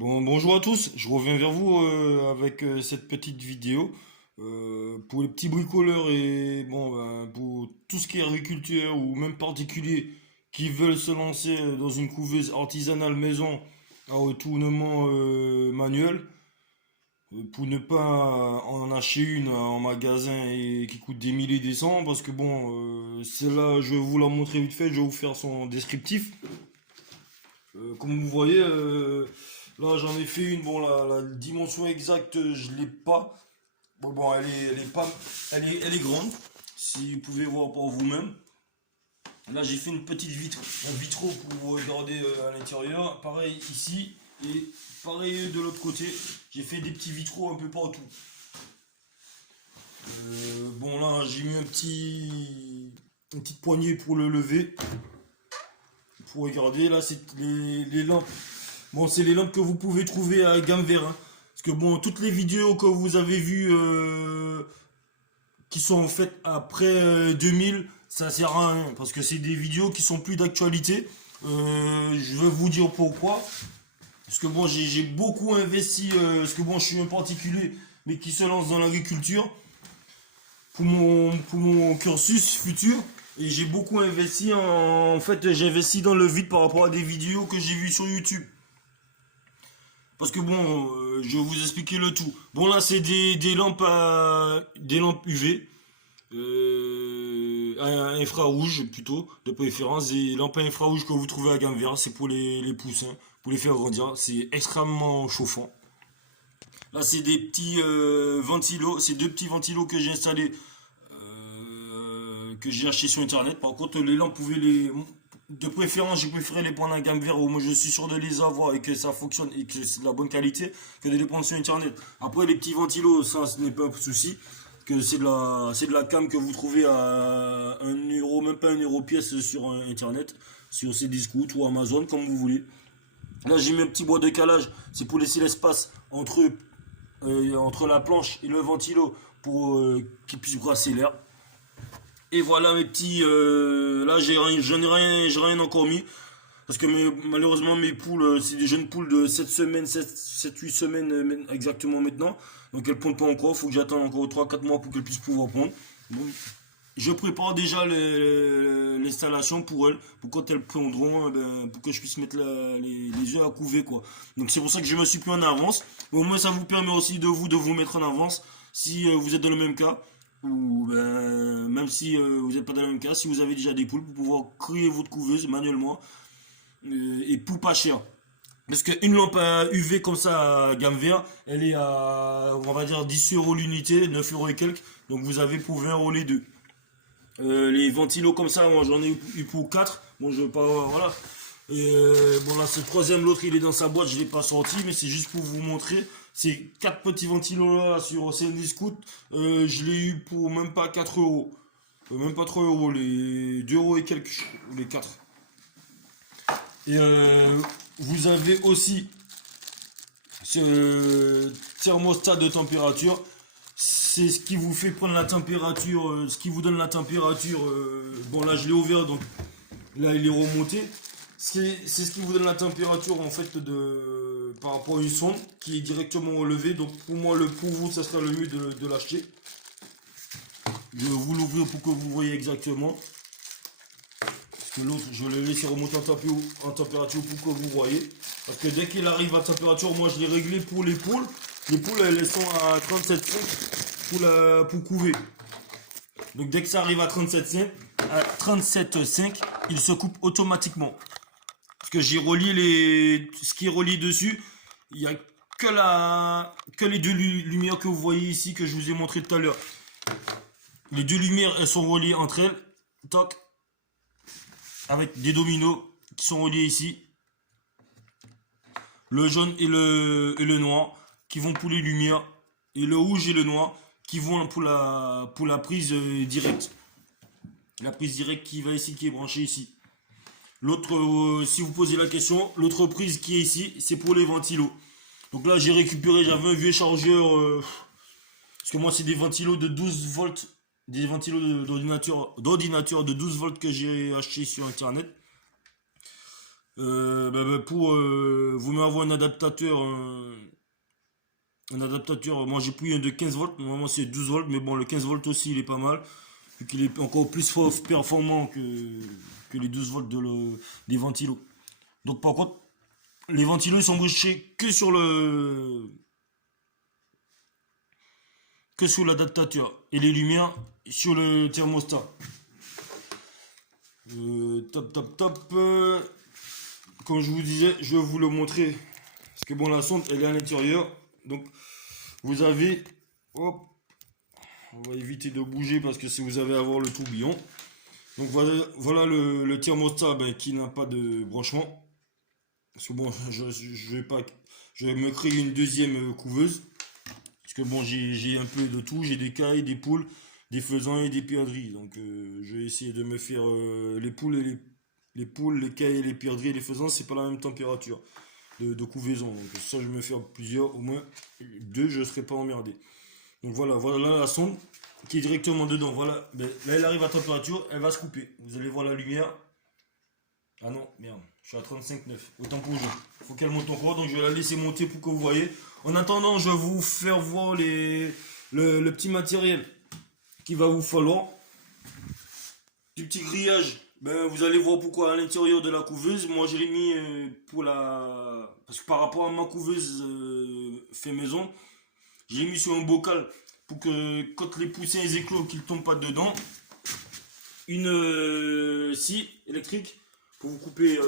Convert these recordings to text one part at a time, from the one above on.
Bonjour à tous, je reviens vers vous avec cette petite vidéo pour les petits bricoleurs et pour tout ce qui est agriculteur ou même particulier qui veulent se lancer dans une couveuse artisanale maison à retournement manuel pour ne pas en acheter une en magasin et qui coûte des milliers et des cents parce que celle-là je vais vous la montrer vite fait, je vais vous faire son descriptif. Comme vous voyez, là j'en ai fait une. Bon, la dimension exacte, je l'ai pas. Elle est pas, elle est grande. Si vous pouvez voir par vous-même. Là, j'ai fait une petite vitre, un vitro pour regarder à l'intérieur. Pareil ici et pareil de l'autre côté. J'ai fait des petits vitraux un peu partout. Là, j'ai mis une petite poignée pour le lever. Pour regarder, là, c'est les lampes. Bon, c'est les lampes que vous pouvez trouver à gamme vert, hein. Parce que bon, toutes les vidéos que vous avez vues qui sont faites après 2000, ça sert à rien. Parce que c'est des vidéos qui sont plus d'actualité. Je vais vous dire pourquoi. Parce que bon, j'ai beaucoup investi. Parce que bon, je suis un particulier, mais qui se lance dans l'agriculture pour mon cursus futur. Et j'ai beaucoup investi en fait, j'ai investi dans le vide par rapport à des vidéos que j'ai vues sur YouTube. Parce que je vais vous expliquer le tout. Bon, là, c'est des lampes UV, infrarouge plutôt, de préférence. Des lampes infrarouges que vous trouvez à gamme vert, c'est pour les poussins, pour les faire grandir. C'est extrêmement chauffant. Là, c'est des petits ventilos, c'est deux petits ventilos que j'ai installés, que j'ai acheté sur internet. Par contre, les lampes, de préférence, je préférais les prendre à gamme vert où moi je suis sûr de les avoir et que ça fonctionne et que c'est de la bonne qualité que de les prendre sur internet. Après, les petits ventilos, ça, ce n'est pas un souci. Que c'est de la cam que vous trouvez à 1 euro, même pas 1 euro pièce sur internet, sur Cdiscount ou Amazon, comme vous voulez. Là, j'ai mis un petit bois de calage, c'est pour laisser l'espace entre la planche et le ventilo pour qu'il puisse brasser l'air. Et voilà mes petits. Là, j'ai rien encore mis. Parce que malheureusement, mes poules, c'est des jeunes poules de 7 semaines, 8 semaines exactement maintenant. Donc elles pondent pas encore. Faut que j'attende encore 3 4 mois pour qu'elles puissent pouvoir pondre. Donc, je prépare déjà l'installation pour elles. Pour quand elles pondront, pour que je puisse mettre les œufs à couver, quoi. Donc c'est pour ça que je me suis pris en avance. Au moins, ça vous permet aussi de vous mettre en avance. Si vous êtes dans le même cas ou même si vous n'êtes pas dans le même cas, si vous avez déjà des poules, pour pouvoir créer votre couveuse manuellement et pour pas cher. Parce qu'une lampe UV comme ça, gamme vert, elle est à, on va dire, 10 euros l'unité, 9 euros et quelques. Donc vous avez pour 20 euros les deux. Les ventilos comme ça, moi j'en ai eu pour 4. Bon, je veux pas, voilà. Là, c'est le troisième, l'autre il est dans sa boîte, je l'ai pas sorti, mais c'est juste pour vous montrer. Ces 4 petits ventilos là sur Cdiscount, je l'ai eu pour même pas 4 euros. Même pas 3 euros, les 2 euros et quelques, les 4. Et vous avez aussi ce thermostat de température. C'est ce qui vous fait prendre la température, ce qui vous donne la température. Bon, là, je l'ai ouvert, donc là, il est remonté. C'est ce qui vous donne la température, en fait, par rapport à une sonde qui est directement relevée. Donc, pour vous, ça sera le mieux de l'acheter. Je vais vous l'ouvrir pour que vous voyez exactement. Parce que l'autre, je vais le laisser remonter en température pour que vous voyez. Parce que dès qu'il arrive à température, moi, je l'ai réglé pour les poules. Les poules, elles sont à 37,5 pour couver. Donc dès que ça arrive à 37,5, il se coupe automatiquement. Parce que j'ai relié ce qui est relié dessus. Il n'y a que les deux lumières que vous voyez ici que je vous ai montré tout à l'heure. Les deux lumières, elles sont reliées entre elles. Toc. Avec des dominos qui sont reliés ici. Le jaune et le noir qui vont pour les lumières. Et le rouge et le noir qui vont pour la prise directe. La prise directe qui va ici, qui est branchée ici. L'autre, si vous posez la question, l'autre prise qui est ici, c'est pour les ventilos. Donc là, j'ai récupéré, j'avais un vieux chargeur. Parce que moi, c'est des ventilos de 12 volts. Des ventilos d'ordinateur de 12 volts que j'ai acheté sur internet. Pour vous m'avez un adaptateur, moi j'ai pris un de 15 volts, normalement c'est 12 volts, mais bon le 15 volts aussi il est pas mal, vu qu'il est encore plus performant que les 12 volts des ventilos. Donc par contre, les ventilos ils sont branchés que sur l'adaptateur et les lumières sur le thermostat. Top. Comme je vous disais, je vais vous le montrer. Parce que bon, la sonde, elle est à l'intérieur. Donc, vous avez... Hop, on va éviter de bouger parce que si vous avez à voir le tourbillon. Donc, voilà le thermostat qui n'a pas de branchement. Parce que bon, je vais pas... Je vais me créer une deuxième couveuse. Parce que bon, j'ai un peu de tout. J'ai des cailles, des poules, des faisans et des perdrix. Donc, je vais essayer de me faire les poules et les poules, les cailles, les perdrix et les faisans, c'est pas la même température de couvaison. Donc ça, je vais me faire plusieurs, au moins deux, je ne serai pas emmerdé. Donc voilà la sonde qui est directement dedans. Voilà, là elle arrive à température, elle va se couper. Vous allez voir la lumière. Ah non, merde, je suis à 35,9. Autant pour vous. Faut qu'elle monte encore, donc je vais la laisser monter pour que vous voyez. En attendant, je vais vous faire voir le petit matériel qu'il va vous falloir. Du petit grillage. Vous allez voir pourquoi à l'intérieur de la couveuse. Moi, je l'ai mis parce que par rapport à ma couveuse fait maison, j'ai mis sur un bocal pour que quand les poussins éclosent, qu'ils ne tombent pas dedans. Une scie électrique pour vous couper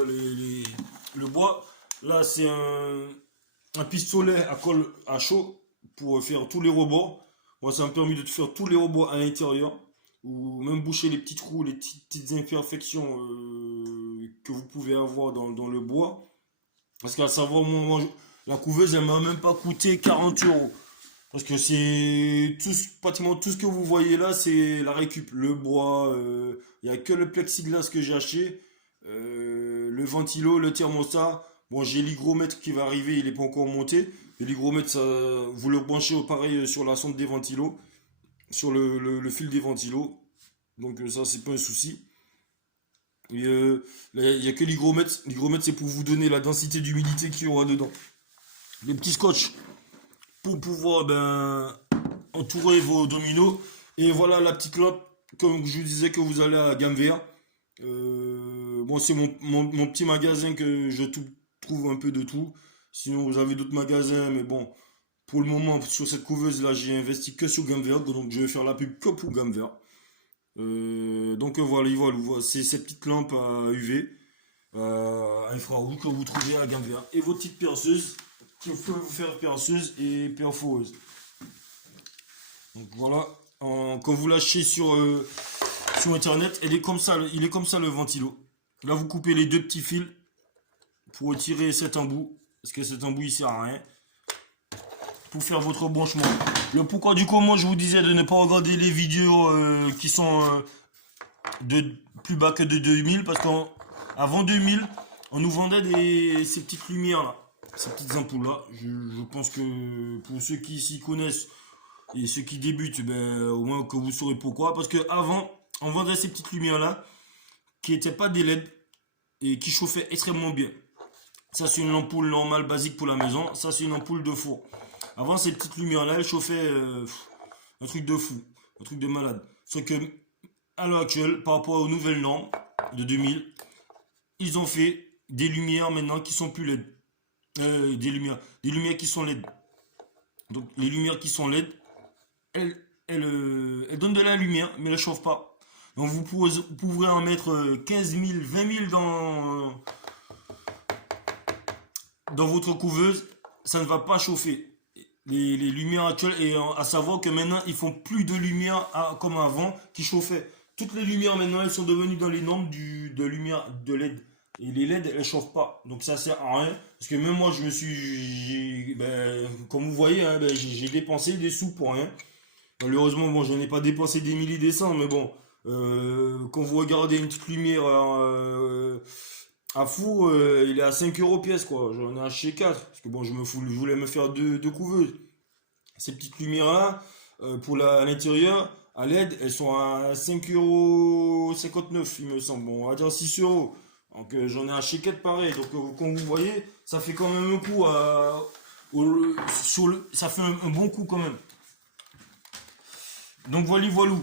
le bois. Là, c'est un pistolet à colle à chaud pour faire tous les rebords. Moi, ça m'a permis de faire tous les rebords à l'intérieur, ou même boucher les petits trous, les petites imperfections que vous pouvez avoir dans le bois. Parce qu'à savoir, moi, la couveuse, elle m'a même pas coûté 40 €. Parce que c'est pratiquement tout ce que vous voyez là, c'est la récup. Le bois, il n'y a que le plexiglas que j'ai acheté, le ventilo, le thermostat. Bon, j'ai l'hygromètre qui va arriver, il n'est pas encore monté. Et l'hygromètre, vous le branchez pareil sur la sonde des ventilos, sur le fil des ventilos. Donc ça, c'est pas un souci. Et il n'y a que l'hygromètre. L'hygromètre, c'est pour vous donner la densité d'humidité qu'il y aura dedans. Les petits scotch pour pouvoir entourer vos dominos. Et voilà la petite lampe, comme je vous disais, que vous allez à gamme vert. Bon, c'est mon petit magasin que je trouve un peu de tout. Sinon, vous avez d'autres magasins, mais bon, pour le moment, sur cette couveuse là, j'ai investi que sur gamme vert. Donc, je vais faire la pub que pour gamme vert. Donc voilà, c'est ces petites lampes à UV, infrarouge que vous trouvez à gamme vert. Et vos petites perceuses qui peuvent vous faire perceuse et perforeuse. Donc voilà, quand vous lâchez sur internet, il est comme ça le ventilo. Là vous coupez les deux petits fils pour retirer cet embout, parce que cet embout il sert à rien, pour faire votre branchement. Le pourquoi du comment je vous disais de ne pas regarder les vidéos qui sont de plus bas que de 2000, parce qu'avant 2000 on nous vendait ces petites lumières là, ces petites ampoules là. Je pense que pour ceux qui s'y connaissent et ceux qui débutent, au moins que vous saurez pourquoi. Parce que avant on vendait ces petites lumières là qui n'étaient pas des LED et qui chauffaient extrêmement bien. Ça c'est une ampoule normale basique pour la maison, ça c'est une ampoule de four. Avant, ces petites lumières-là, elles chauffaient un truc de fou, un truc de malade. Sauf que, à l'heure actuelle, par rapport aux nouvelles normes de 2000, ils ont fait des lumières maintenant qui sont plus LED. Des lumières qui sont LED. Donc, les lumières qui sont LED, elles donnent de la lumière, mais elles ne chauffent pas. Donc, vous pourrez en mettre 15 000, 20 000 dans votre couveuse, ça ne va pas chauffer. Les lumières actuelles, et à savoir que maintenant ils font plus de lumière comme avant qui chauffaient. Toutes les lumières maintenant elles sont devenues dans les normes de lumière de LED, et les LED elles chauffent pas, donc ça sert à rien. Parce que même moi comme vous voyez j'ai dépensé des sous pour rien. Malheureusement bon, j'en ai pas dépensé des milliers des cents, mais bon, quand vous regardez une petite lumière à fou, il est à 5 € pièce quoi. J'en ai acheté 4. Parce que bon, je voulais me faire deux couveuses. Ces petites lumières là, à l'intérieur, à LED, elles sont à 5,59 € il me semble. Bon, on va dire 6 €. Donc j'en ai acheté 4 pareils. Donc comme vous voyez, ça fait quand même un coup ça fait un bon coup quand même. Donc voilà, voilà.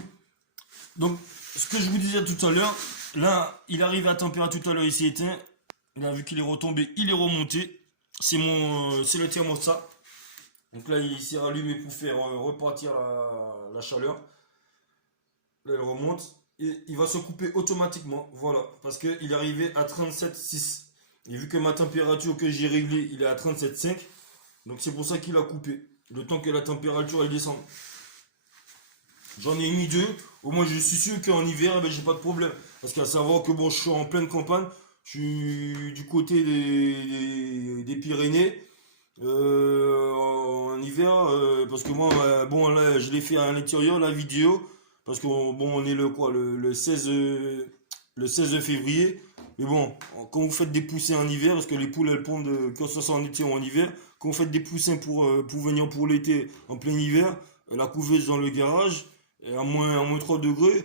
Donc ce que je vous disais tout à l'heure, là il arrive à température tout à l'heure, il s'est éteint. Là vu qu'il est retombé, il est remonté. C'est le thermostat. Donc là il s'est rallumé pour faire repartir la chaleur. Là il remonte. Et il va se couper automatiquement, voilà, parce qu'il est arrivé à 37,6. Et vu que ma température que j'ai réglée, il est à 37,5, donc c'est pour ça qu'il a coupé, le temps que la température elle descende. J'en ai mis deux, au moins je suis sûr qu'en hiver, eh ben, j'ai pas de problème. Parce qu'à savoir que bon, je suis en pleine campagne, je suis du côté des Pyrénées. En hiver, parce que moi, bon là, je l'ai fait à l'intérieur, la vidéo. Parce qu'on bon, on est le quoi, le 16, le 16 février. Mais bon, quand vous faites des poussins en hiver, parce que les poules elles pondent que ce soit en été ou en hiver, quand vous faites des poussins pour venir pour l'été en plein hiver, la couveuse dans le garage, à moins 3 degrés,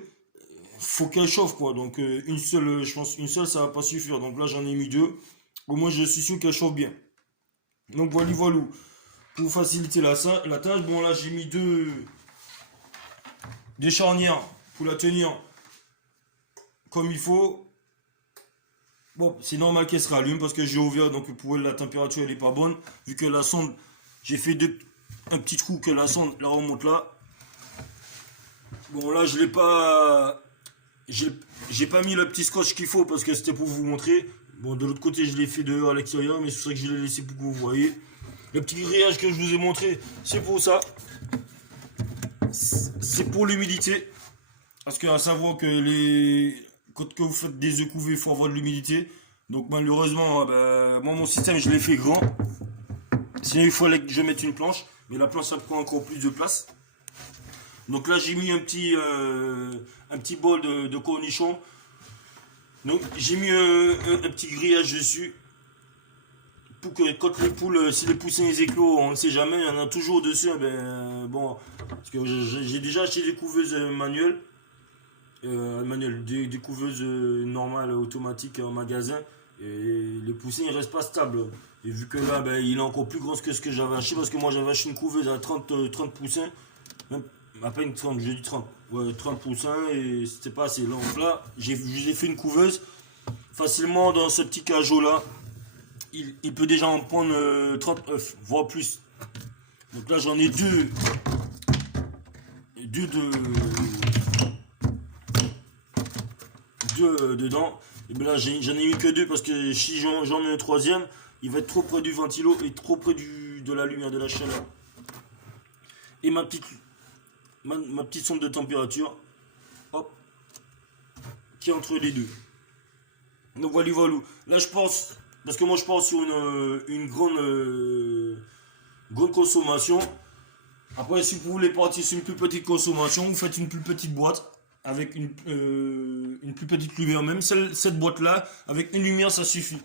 faut qu'elle chauffe quoi. Donc une seule, je pense une seule ça va pas suffire. Donc là j'en ai mis deux. Au moins je suis sûr qu'elle chauffe bien. Donc voilà, voilà. Pour faciliter la tâche, bon là j'ai mis des charnières pour la tenir comme il faut. Bon, c'est normal qu'elle se rallume parce que j'ai ouvert, donc pour elle la température elle est pas bonne. Vu que la sonde, j'ai fait un petit trou que la sonde la remonte là. Bon là je l'ai pas. J'ai pas mis le petit scotch qu'il faut parce que c'était pour vous montrer. Bon de l'autre côté je l'ai fait dehors à l'extérieur, mais c'est pour ça que je l'ai laissé pour que vous voyez. Le petit grillage que je vous ai montré, c'est pour ça. C'est pour l'humidité. Parce que à savoir que quand que vous faites des œufs couvés, il faut avoir de l'humidité. Donc malheureusement, ben, moi mon système je l'ai fait grand. Sinon il fallait que je mette une planche. Mais la planche ça prend encore plus de place. Donc là j'ai mis un petit bol de cornichons. Donc j'ai mis un petit grillage dessus. Pour que quand les poules, si les poussins ils éclosent, on ne sait jamais, il y en a toujours dessus. Ben, bon, parce que j'ai déjà acheté des couveuses manuelles. Des couveuses normales automatiques en magasin et les poussins ils restent pas stables et vu que là ben, il est encore plus grand que ce que j'avais acheté parce que moi j'avais acheté une couveuse à 30 poussins même, à peine 30, j'ai dit 30 ouais, 30 poussins et c'était pas assez long. Donc là j'ai fait une couveuse facilement dans ce petit cajot là il peut déjà en prendre 30 œufs voire plus. Donc là j'en ai deux dedans. Et bien là, j'en ai mis que deux parce que si j'en mets un troisième, il va être trop près du ventilo et trop près de la lumière, de la chaleur. Et ma petite sonde de température, hop, qui est entre les deux. Donc voilà, voilà. Là, je pense, parce que moi, je pense sur une grande consommation. Après, si vous voulez partir sur une plus petite consommation, vous faites une plus petite boîte avec une plus petite lumière. Même cette boîte-là, avec une lumière, ça suffit.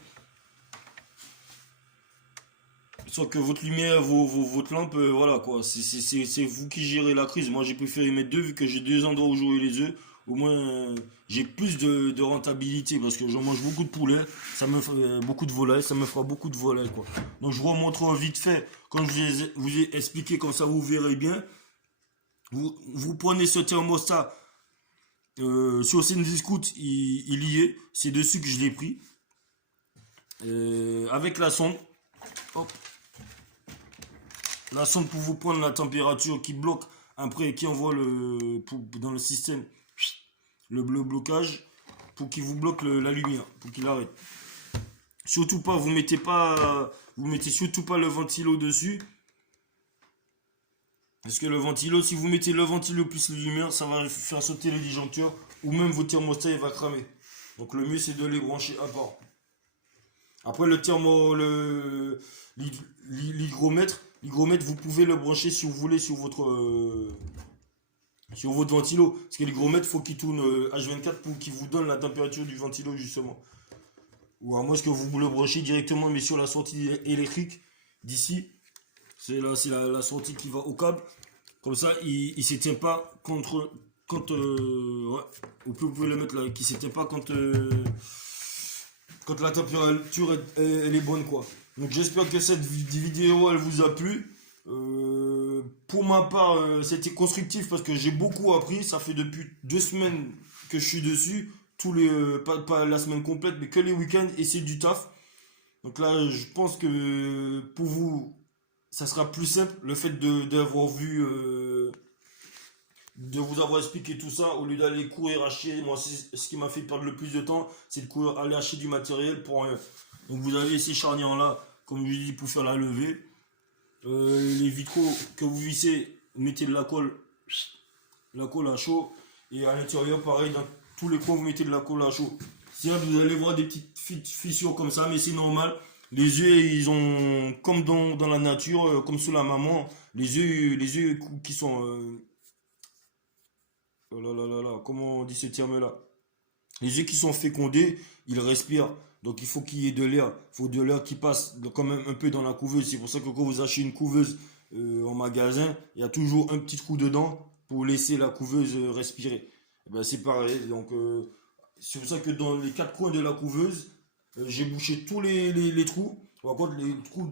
Soit que votre lumière, votre lampe, voilà quoi. C'est vous qui gérez la crise. Moi, j'ai préféré mettre deux vu que j'ai deux endroits où jouer les œufs. Au moins, j'ai plus de rentabilité parce que j'en mange beaucoup de poulet, ça me fait beaucoup de volailles, ça me fera beaucoup de volailles quoi. Donc, je vous remontre vite fait, quand vous ai expliqué, comme ça vous verrez bien. Vous prenez ce thermostat sur Scoot, il y est. C'est dessus que je l'ai pris. Avec la sonde. Hop. La sonde pour vous prendre la température qui bloque. Après, qui envoie dans le système le blocage pour qu'il vous bloque la lumière. Pour qu'il arrête. Surtout pas, vous mettez surtout pas le ventilo dessus. Parce que le ventilo, si vous mettez le ventilo plus la lumière, ça va faire sauter les disjoncteurs ou même votre thermostat il va cramer. Donc le mieux c'est de les brancher à part. Après l'hygromètre, vous pouvez le brancher si vous voulez sur votre ventilo. Parce que l'hygromètre, faut qu'il tourne H24 pour qu'il vous donne la température du ventilo justement. Ou à moins que vous le branchez directement mais sur la sortie électrique d'ici. C'est la sortie qui va au câble. Comme ça, il ne s'éteint pas quand ouais. Vous pouvez le mettre là, qui ne s'éteint pas quand quand la température elle est bonne quoi. Donc j'espère que cette vidéo elle vous a plu. Pour ma part, c'était constructif parce que j'ai beaucoup appris. Ça fait depuis 2 semaines que je suis dessus. Pas la semaine complète, mais que les week-ends et c'est du taf. Donc là, je pense que pour vous, ça sera plus simple le fait d'avoir vu, de vous avoir expliqué tout ça au lieu d'aller courir acheter. Moi, ce qui m'a fait perdre le plus de temps, c'est de courir aller acheter du matériel pour rien. Donc vous avez ces charnières là, comme je dis, pour faire la levée. Les vitraux que vous vissez, mettez de la colle à chaud. Et à l'intérieur, pareil, dans tous les coins, vous mettez de la colle à chaud. Sinon, vous allez voir des petites fissures comme ça, mais c'est normal. Les œufs, ils ont, comme dans la nature, comme sous la maman, les œufs qui sont, oh là là là là, comment on dit ce terme-là? Les œufs qui sont fécondés, ils respirent. Donc il faut qu'il y ait de l'air. Il faut de l'air qui passe quand même un peu dans la couveuse. C'est pour ça que quand vous achetez une couveuse en magasin, il y a toujours un petit trou dedans pour laisser la couveuse respirer. Eh ben, c'est pareil. Donc c'est pour ça que dans les quatre coins de la couveuse, j'ai bouché tous les trous. Par contre, les trous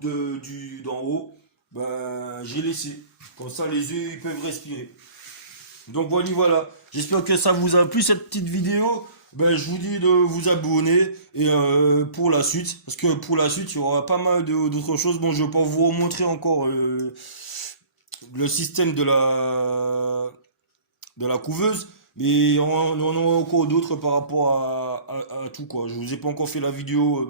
d'en haut, ben, j'ai laissé. Comme ça, les œufs ils peuvent respirer. Donc voilà, voilà. J'espère que ça vous a plu cette petite vidéo. Ben, je vous dis de vous abonner et pour la suite, parce que pour la suite, il y aura pas mal d'autres choses. Bon, je vais pas vous remontrer encore le système de la couveuse, mais on en aura encore d'autres par rapport à tout quoi. Je vous ai pas encore fait la vidéo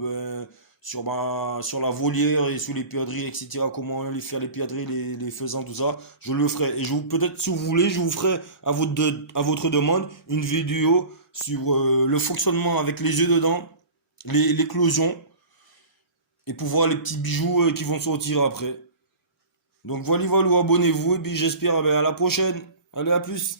sur la volière et sur les perdrix, etc. Comment les faire les perdrix, les faisans, tout ça. Je le ferai. Et peut-être si vous voulez, je vous ferai à votre demande une vidéo sur le fonctionnement avec les œufs dedans, l'éclosion, et pour voir les petits bijoux qui vont sortir après. Donc voilà, voilà, abonnez-vous et puis j'espère à la prochaine. Allez, à plus.